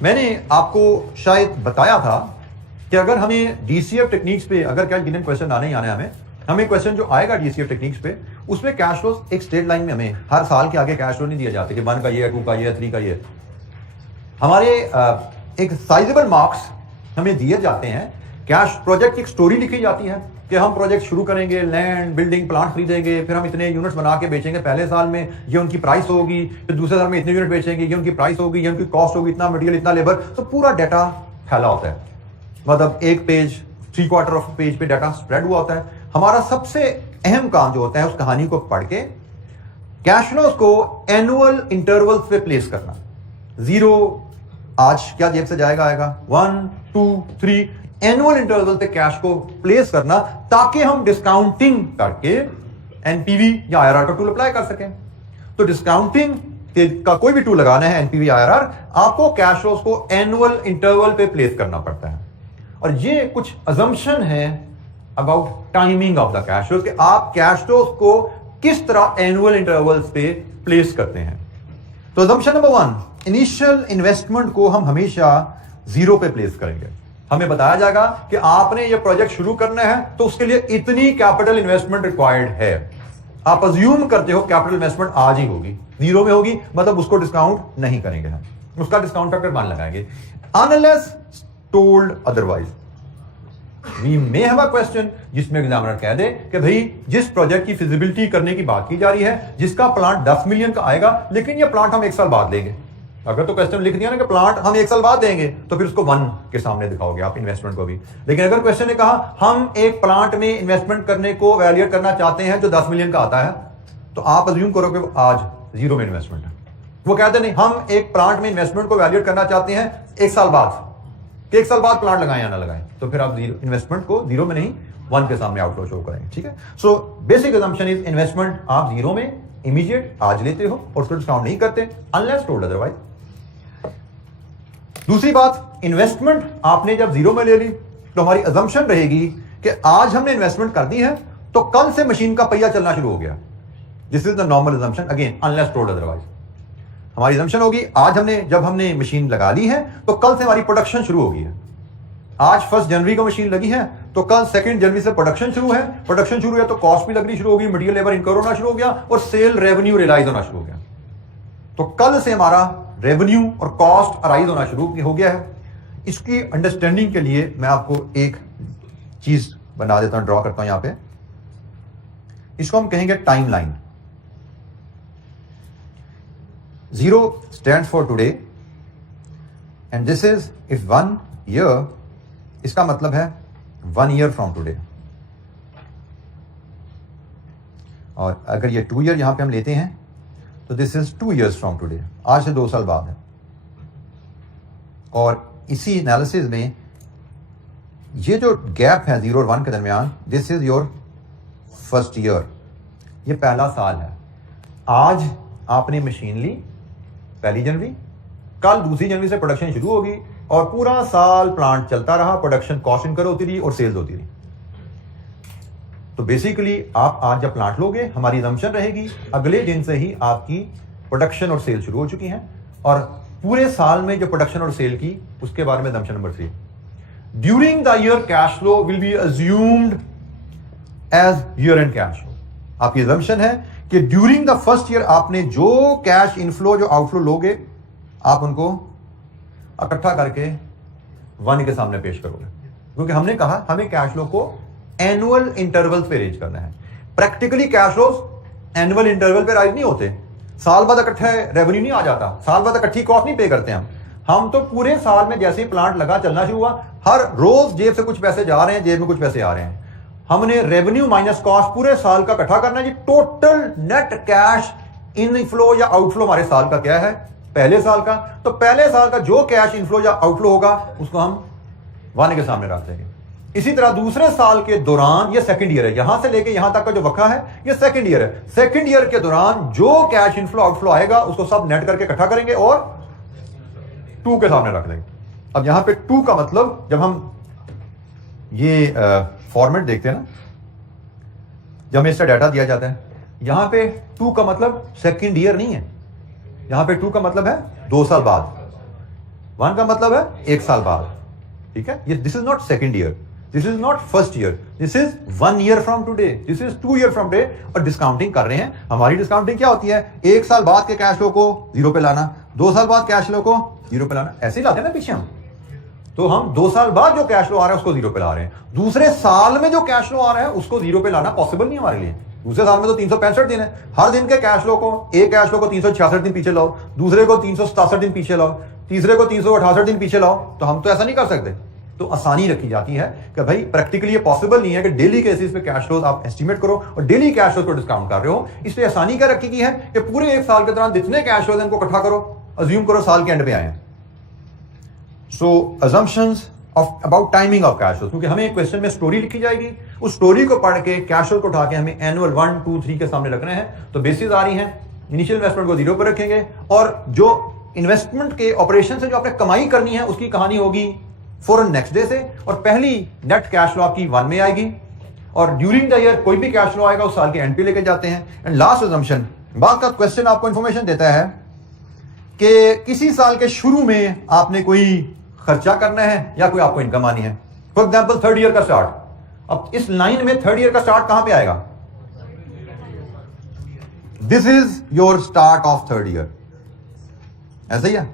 मैंने आपको शायद बताया था कि अगर हमें डीसीएफ टेक्निक्स पे अगर क्या गिनन क्वेश्चन आने ही आने, हमें क्वेश्चन जो आएगा डीसीएफ टेक्निक्स पे, उसमें कैश फ्लोज एक स्ट्रेट लाइन में हमें हर साल के आगे कैश फ्लो नहीं दिए जाते कि 1 का ये है, 2 का ये है, 3 का ये है। हमारे एक साइजेबल मार्क्स हमें दिए जाते हैं। कैश प्रोजेक्ट की एक स्टोरी लिखी जाती है कि हम प्रोजेक्ट शुरू करेंगे, लैंड बिल्डिंग प्लांट खरीदेंगे, फिर हम इतने यूनिट्स बना के बेचेंगे, पहले साल में ये उनकी प्राइस होगी, फिर दूसरे साल में इतने यूनिट बेचेंगे, ये उनकी प्राइस होगी, ये उनकी कॉस्ट होगी, इतना मटेरियल, इतना लेबर। तो पूरा डाटा फैला होता है, मतलब एक पेज 3/4 ऑफ पेज पे डाटा स्प्रेड हुआ होता है। हमारा सबसे अहम काम जो होता है उस कहानी को पढ़ के कैश फ्लोज को एनुअल इंटरवल्स पे प्लेस करना। 0 आज क्या जेब से जाएगा, आएगा 1 2 3, एनुअल इंटरवल पे कैश को प्लेस करना, ताकि हम डिस्काउंटिंग करके एनपीवी या आईआरआर का टूल अप्लाई कर सकें। तो डिस्काउंटिंग का कोई भी टूल लगाना है, एनपीवी आईआरआर, आपको कैश फ्लोज को एनुअल इंटरवल पे प्लेस करना पड़ता है। और ये कुछ अजम्पशन है about timing of the cash flows, कि आप कैश फ्लोज को किस तरह एनुअल इंटरवल्स पे प्लेस करते हैं। तो अजम्पशन नंबर 1, इनिशियल इन्वेस्टमेंट को हम हमेशा 0 पे प्लेस करेंगे। हमें बताया जाएगा कि आपने ये प्रोजेक्ट शुरू करना है तो उसके लिए इतनी कैपिटल इन्वेस्टमेंट रिक्वायर्ड है। आप अज्यूम करते हो कैपिटल इन्वेस्टमेंट आज ही होगी, 0 में होगी, मतलब उसको डिस्काउंट नहीं करेंगे हम, उसका डिस्काउंट फैक्टर 1 लगाएंगे। Unless told otherwise, we may have a question जिसमें एग्जामिनर कह दे कि भाई जिस प्रोजेक्ट की फिजिबिलिटी करने की बात की जा रही है, जिसका प्लांट 10 मिलियन का आएगा, लेकिन ये प्लांट हम 1 साल बाद लेंगे। अगर तो क्वेश्चन लिख दिया ना कि प्लांट हम 1 साल बाद देंगे, तो फिर उसको 1 के सामने दिखाओगे आप इन्वेस्टमेंट को भी। लेकिन अगर क्वेश्चन ने कहा हम एक प्लांट में इन्वेस्टमेंट करने को वैल्यूएट करना चाहते हैं जो 10 मिलियन का आता है, तो आप अज्यूम करो कि आज 0 में इन्वेस्टमेंट है। वो कहते नहीं, हम एक प्लांट में इन्वेस्टमेंट को वैल्यूएट करना चाहते हैं 1 साल बाद, कि 1 साल बाद प्लांट लगाएं या ना लगाएं, तो फिर आप इन्वेस्टमेंट को 0 में नहीं 1 के सामने आउटफ्लो शो करेंगे। ठीक है। So basic assumption is investment आप 0 में इमीडिएट आज लेते हो और उसको डिस्काउंट नहीं करते अनलेस टोल्ड अदरवाइज। दूसरी बात, इन्वेस्टमेंट आपने जब 0 में ले ली तो हमारी असम्पशन रहेगी कि आज हमने इन्वेस्टमेंट कर दी है तो कल से मशीन का पहिया चलना शुरू हो गया। This is the normal assumption, again unless told otherwise. हमारी असम्पशन होगी आज जब हमने मशीन लगा ली है तो कल से हमारी प्रोडक्शन शुरू होगी है। आज 1 जनवरी को मशीन लगी है तो कल 2 जनवरी से प्रोडक्शन शुरू है। प्रोडक्शन शुरू है तो कॉस्ट भी लगनी शुरू होगी, मटेरियल लेबर इनकम होना शुरू हो गया और सेल रेवेन्यू रियलाइज होना शुरू हो गया। तो कल से हमारा रेवेन्यू और कॉस्ट अराइज होना शुरू हो गया है। इसकी अंडरस्टैंडिंग के लिए मैं आपको एक चीज बना देता हूं, ड्रॉ करता हूं यहां पे। इसको हम कहेंगे timeline. 0 stands for today and this is if 1 year, इसका मतलब है 1 year from today। और अगर ये 2 year यहां पे हम लेते हैं तो this is 2 years from today, आज से 2 साल बाद है। और इसी एनालिसिस में ये जो गैप है 0 और 1 के दरमियान, this is your first year, ये पहला साल है। आज आपने मशीन ली 1 जनवरी, कल 2 जनवरी से प्रोडक्शन शुरू होगी और पूरा साल प्लांट चलता रहा, प्रोडक्शन कॉस्ट इनकर होती रही और सेल्स होती रही। तो बेसिकली आप आज जब प्लांट लोगे, हमारी असम्पशन रहेगी अगले दिन से ही आपकी प्रोडक्शन और सेल शुरू हो चुकी हैं, और पूरे साल में जो प्रोडक्शन और सेल की उसके बारे में assumption number 3। During the year cash flow will be assumed as year end cash flow. आपकी असम्पशन है कि ड्यूरिंग द फर्स्ट ईयर आपने जो कैश इनफ्लो जो आउटफ्लो लोगे, आप उनको इकट्ठा करके 1 के सामने पेश करोगे, क्योंकि हमने कहा हमें कैश फ्लो को एनुअल इंटरवल पे अरेंज करना है। Practically cash flows annual interval पे राइज नहीं होते। साल बाद इकट्ठे रेवेन्यू नहीं आ जाता, साल बाद इकट्ठी कॉस्ट नहीं पे करते हम तो पूरे साल में जैसे ही प्लांट लगा चलना शुरू हुआ, हर रोज जेब से कुछ पैसे जा रहे हैं, जेब में कुछ पैसे आ रहे हैं। हमने रेवेन्यू माइनस कॉस्ट पूरे साल का इकट्ठा करना है। जी टोटल नेट कैश इनफ्लो या आउटफ्लो हमारे साल का क्या है, पहले साल का। तो पहले साल का जो कैश इनफ्लो या आउटफ्लो होगा उसको हम 1 के सामने रख देंगे। इसी तरह दूसरे साल के दौरान, ये सेकंड ईयर है, यहां से लेके यहां तक का जो वक्फा है ये सेकंड ईयर है। सेकंड ईयर के दौरान जो कैश इनफ्लो आउटफ्लो आएगा उसको सब नेट करके इकट्ठा करेंगे और 2 के सामने रख देंगे। अब यहां पे 2 का मतलब, जब हम ये फॉर्मेट देखते हैं ना, जब हमें इसका डाटा दिया जाता है, यहां पे 2 का मतलब सेकंड ईयर नहीं है, यहां पे 2 का मतलब है 2 साल बाद, 1 का मतलब है 1 साल बाद। ठीक है, ये this is not second year, this is not first year, this is 1 year from today, this is 2 year from today. और डिस्काउंटिंग कर रहे हैं। हमारी डिस्काउंटिंग क्या होती है, 1 साल बाद के कैश फ्लो को 0 पे लाना, 2 साल बाद कैश फ्लो को 0 पे लाना, ऐसे ही लाते हैं ना पीछे हम। तो हम 2 साल बाद जो कैश फ्लो आ रहा है उसको 0 पे ला रहे हैं। दूसरे साल में जो कैश फ्लो आ रहा है उसको 0 पे लाना पॉसिबल नहीं हमारे लिए। दूसरे साल में तो 365 दिन है, हर दिन के कैश फ्लो को, एक कैश फ्लो को 366 दिन पीछे लाओ, दूसरे को 367 दिन पीछे लाओ, तीसरे को 368 दिन पीछे लाओ। तो हम तो ऐसा नहीं कर सकते। तो आसानी रखी जाती है कि भाई प्रैक्टिकली ये पॉसिबल नहीं है कि डेली केसेस पे कैश फ्लोज आप एस्टिमेट करो और डेली कैश फ्लोज को डिस्काउंट कर रहे हो। इसलिए आसानी क्या रखी गई है कि पूरे 1 साल के दौरान जितने कैश फ्लोज इनको इकट्ठा करो, अज्यूम करो साल के एंड पे आए। सो assumptions of about timing of cash flow, क्योंकि हमें एक क्वेश्चन में स्टोरी लिखी जाएगी, उस स्टोरी को पढ़ के कैश फ्लो को उठा के हमें एनुअल 1, 2, 3 के सामने रखने हैं। तो बेसिस आ रही है, इनिशियल इन्वेस्टमेंट को 0 पर रखेंगे और जो इन्वेस्टमेंट के ऑपरेशन से जो आपने कमाई करनी है उसकी कहानी होगी फौरन नेक्स्ट डे से, और पहली नेट कैश फ्लो आपकी 1 में आएगी, और ड्यूरिंग द ईयर कोई भी कैश फ्लो आएगा उस साल के एंड पे लेके जाते हैं। एंड लास्ट अजम्पशन, बाद का क्वेश्चन आपको इंफॉर्मेशन देता है कि किसी साल के शुरू में आपने कोई खर्चा करना है या कोई आपको इनकम आनी है। फॉर एग्जाम्पल 3rd ईयर का स्टार्ट, अब इस लाइन में 3rd ईयर का स्टार्ट कहां पे आएगा? This is your start of 3rd year, ऐसा ही है।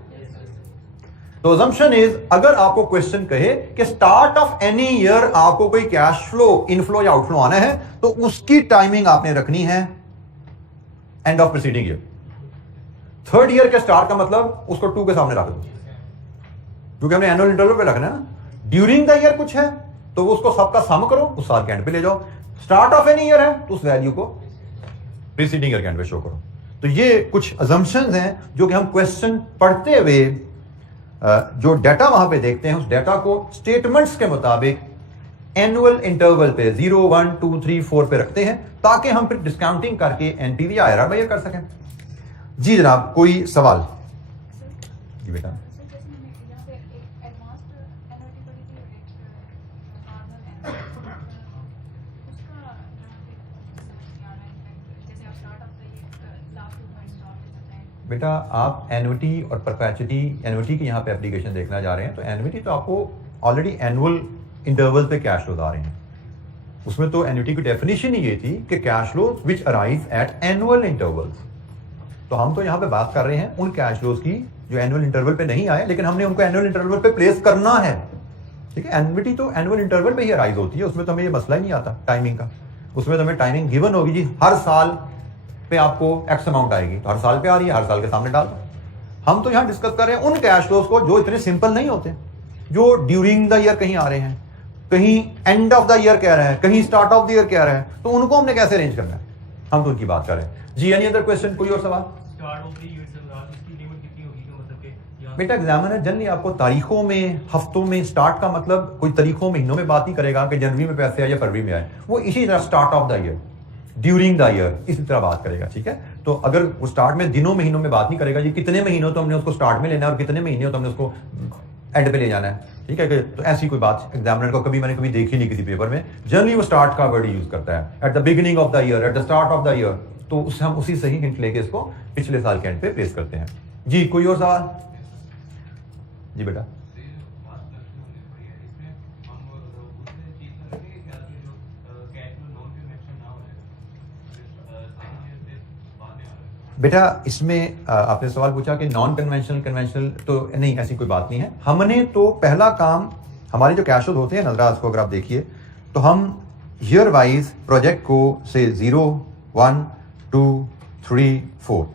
तो अजम्पशन इज, अगर आपको क्वेश्चन कहे कि स्टार्ट ऑफ एनी ईयर आपको कोई कैश फ्लो इनफ्लो या आउटफ्लो आना है, तो उसकी टाइमिंग आपने रखनी है end of preceding year. 3rd year के स्टार्ट का मतलब उसको 2 के सामने रख दो, क्योंकि हमने एनुअल इंटरवल पे रखना है ना। ड्यूरिंग द ईयर कुछ है तो वो उसको सबका सम करो, उस साल के एंड पे ले जाओ। स्टार्ट ऑफ एनी ईयर है तो उस वैल्यू को प्रीसीडिंग ईयर के एंड पे शो करो। तो ये कुछ अजम्पशंस हैं जो कि हम क्वेश्चन पढ़ते हुए जो डाटा वहां पे देखते हैं, उस डाटा को स्टेटमेंट्स के मुताबिक एनुअल इंटरवल पे 0, 1, 2, 3, 4 पे रखते हैं, ताकि हम फिर डिस्काउंटिंग करके एनपीवी आईआरआर मेजर कर सकें। जी जनाब, कोई सवाल? जी बेटा। बेटा आप एन्युटी और परपेचुटी, एन्युटी की यहाँ पे एप्लीकेशन देखना जा रहे हैं, तो एन्युटी तो आपको ऑलरेडी एनुअल इंटरवल पे कैश फ्लोज आ रहे हैं। उसमें तो एन्युटी की डेफिनेशन ही ये थी कि cash flows which arrive at annual intervals. तो हम तो यहाँ पे बात कर रहे हैं उन कैश फ्लोज की जो एनुअल इंटरवल पे नहीं आए, लेकिन हमने उनको एनुअल इंटरवल पे प्लेस करना है। ठीक है, एन्युटी तो एनुअल इंटरवल पे ही अराइज होती है, उसमें तो हमें ये मसला ही नहीं आता टाइमिंग का। उसमें तो हमें टाइमिंग गिवन होगी जी, हर साल पे आपको एक्स अमाउंट आएगी, तो हर साल पे आ रही है, हर साल के सामने डाल दो। हम तो यहां डिस्कस कर रहे हैं उन कैश फ्लोज को जो इतने सिंपल नहीं होते, जो ड्यूरिंग द ईयर कहीं आ रहे हैं, कहीं एंड ऑफ द ईयर कह रहे हैं, कहीं स्टार्ट ऑफ द ईयर कह रहे हैं, तो उनको हमने कैसे अरेंज करना है, हम तो उनकी बात कर रहे हैं। जी एनी अदर क्वेश्चन, कोई और सवाल? बेटा एग्जामिनर जनरली आपको तारीखों में, हफ्तों में, स्टार्ट का मतलब कोई तारीखों महीनों में बात नहीं करेगा कि जनवरी में पैसे आए या फरवरी में आए, वो इसी तरह start of the year, during the year, इसी तरह बात करेगा। ठीक है, तो अगर वो स्टार्ट में दिनों महीनों में बात नहीं करेगा जी, कितने महीनों तो हमने उसको स्टार्ट में लेना है और कितने महीने हो तो हमने उसको एंड पे ले जाना है। ठीक है, तो ऐसी कोई बात एग्जामिनर को मैंने कभी देखी नहीं किसी पेपर में। जनरली वो स्टार्ट का वर्ड यूज करता है, at the beginning of the year, at the start of the year, तो उससे हम उसी से ही हिंट लेके इसको पिछले साल के एंड पे प्लेस करते हैं। जी कोई और सवाल? जी बेटा। बेटा इसमें आपने सवाल पूछा कि नॉन कन्वेंशनल, कन्वेंशनल, तो नहीं, ऐसी कोई बात नहीं है। हमने तो पहला काम, हमारे जो कैश फ्लोज होते हैं नजराज को अगर आप देखिए, तो हम ईयर वाइज प्रोजेक्ट को से 0, 1, 2, 3, 4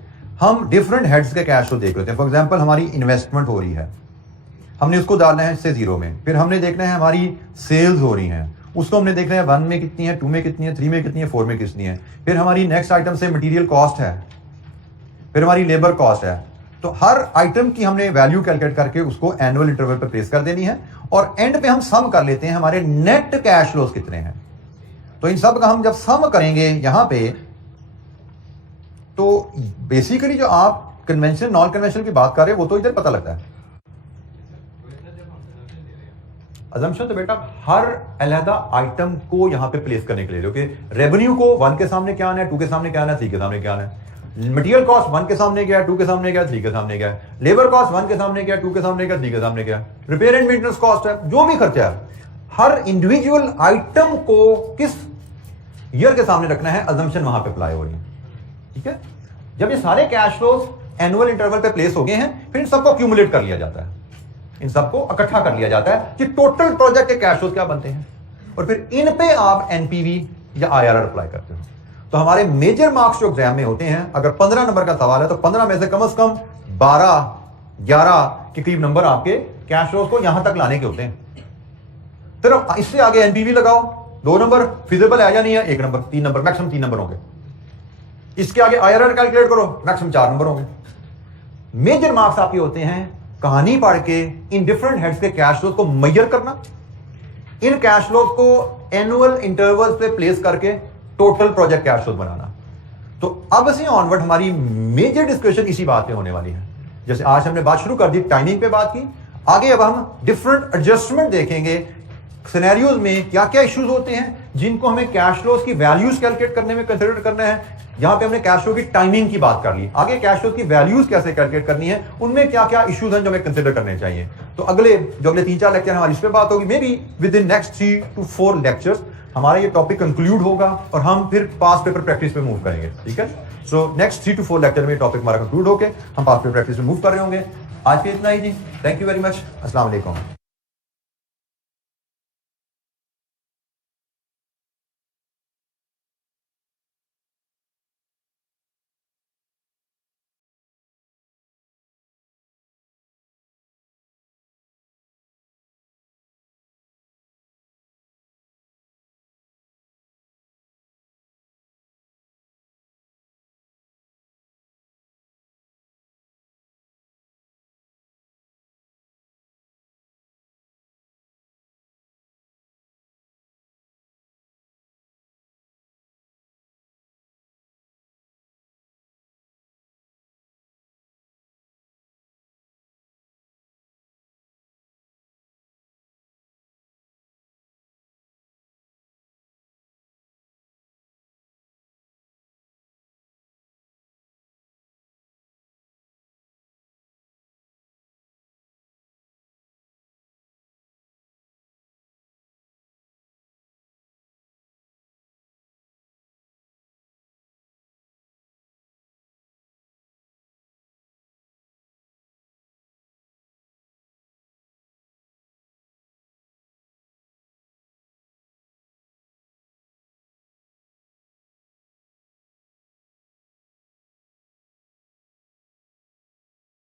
हम डिफरेंट हेड्स के कैश फ्लो देख लेते हैं। फॉर एग्जांपल हमारी इन्वेस्टमेंट हो रही है, हमने उसको डालना है इससे 0 में, फिर हमने देखना है हमारी सेल्स हो रही हैं, उसको हमने देखना है 1 में कितनी है, 2 में कितनी है, 3 में कितनी है, 4 में कितनी है, फिर हमारी नेक्स्ट आइटम से मटेरियल कॉस्ट है, फिर हमारी लेबर कॉस्ट है। तो हर आइटम की हमने वैल्यू कैलकुलेट करके उसको एनुअल इंटरवल पे प्लेस कर देनी है, और एंड पे हम सम कर लेते हैं हमारे नेट कैश फ्लोज कितने हैं। तो इन सब का हम जब सम करेंगे यहां पे, तो बेसिकली जो आप कन्वेंशनल नॉन कन्वेंशनल की बात कर रहे हैं वो तो इधर पता लगता है। अजम्पशन तो बेटा हर अलहदा आइटम को यहां पे प्लेस करने के लिए, क्योंकि रेवेन्यू को 1 के सामने क्या आना है, 2 के सामने क्या आना है, 3 के सामने क्या आना है, मटेरियल कॉस्ट 1 के सामने गया, 2 के सामने गया, 3 के सामने गया, लेबर कॉस्ट 1 के सामने गया, 2 के सामने गया, 3 के सामने गया, रिपेयर एंड मेंटेनेंस कॉस्ट है, जो भी खर्चा है, हर इंडिविजुअल आइटम को किस ईयर के सामने रखना है, अजम्पशन वहां पे अप्लाई हो रही है। ठीक है, जब ये सारे कैश फ्लोज एनुअल इंटरवल पे प्लेस हो गए हैं, फिर इन सबको एक्यूमुलेट कर लिया जाता है, इन सबको इकट्ठा कर लिया जाता है कि टोटल प्रोजेक्ट के कैश फ्लोज क्या बनते हैं, और फिर इन पे आप एनपीवी या आईआरआर अप्लाई करते हो। तो हमारे मेजर मार्क्स जो एग्जाम में होते हैं, अगर 15 नंबर का सवाल है तो 15 में से कम 12, 11 के करीब नंबर आपके कैश फ्लोज को यहां तक लाने के होते हैं। फिर इससे आगे एनपीवी लगाओ, 2 नंबर फिजिबल है या नहीं है, 1 नंबर, 3 नंबर, मैक्सिमम 3 नंबर होंगे। इसके आगे आईआरआर कैलकुलेट करो, मैक्सिमम 4 नंबर होंगे। मेजर मार्क्स आपके होते हैं कहानी पढ़ के इन डिफरेंट हेड्स के कैश फ्लोज को मेजर करना, इन कैश फ्लोज को एनुअल इंटरवल्स पे प्लेस करके टोटल प्रोजेक्ट कैश फ्लोज बनाना। तो अब से ऑनवर्ड हमारी मेजर डिस्कशन इसी बात पे होने वाली है। जैसे आज हमने बात शुरू कर दी, टाइमिंग पे बात की, आगे अब हम डिफरेंट एडजस्टमेंट देखेंगे, सिनेरियोज में क्या क्या इश्यूज होते हैं जिनको हमें कैश फ्लोज की वैल्यूज कैलकुलेट करने में कंसिडर करना है। यहां पे हमने कैश फ्लो की टाइमिंग की बात कर ली, आगे कैश फ्लो की वैल्यूज कैसे कैलकुलेट करनी है, उनमें क्या क्या इश्यूज हैं जो हमें कंसिडर करने चाहिए। तो अगले 3-4 लेक्चर हमारी इस पे बात होगी। May be with in next 3 to 4 lectures हमारा ये टॉपिक कंक्लूड होगा और हम फिर पास पेपर प्रैक्टिस पे मूव करेंगे। ठीक है, सो नेक्स्ट 3 to 4 लेक्चर में टॉपिक हमारा कंक्लूड होके हम पास पेपर प्रैक्टिस पे मूव कर रहे होंगे। आज के इतना ही जी, थैंक यू वेरी मच, अस्सलाम वालेकुम।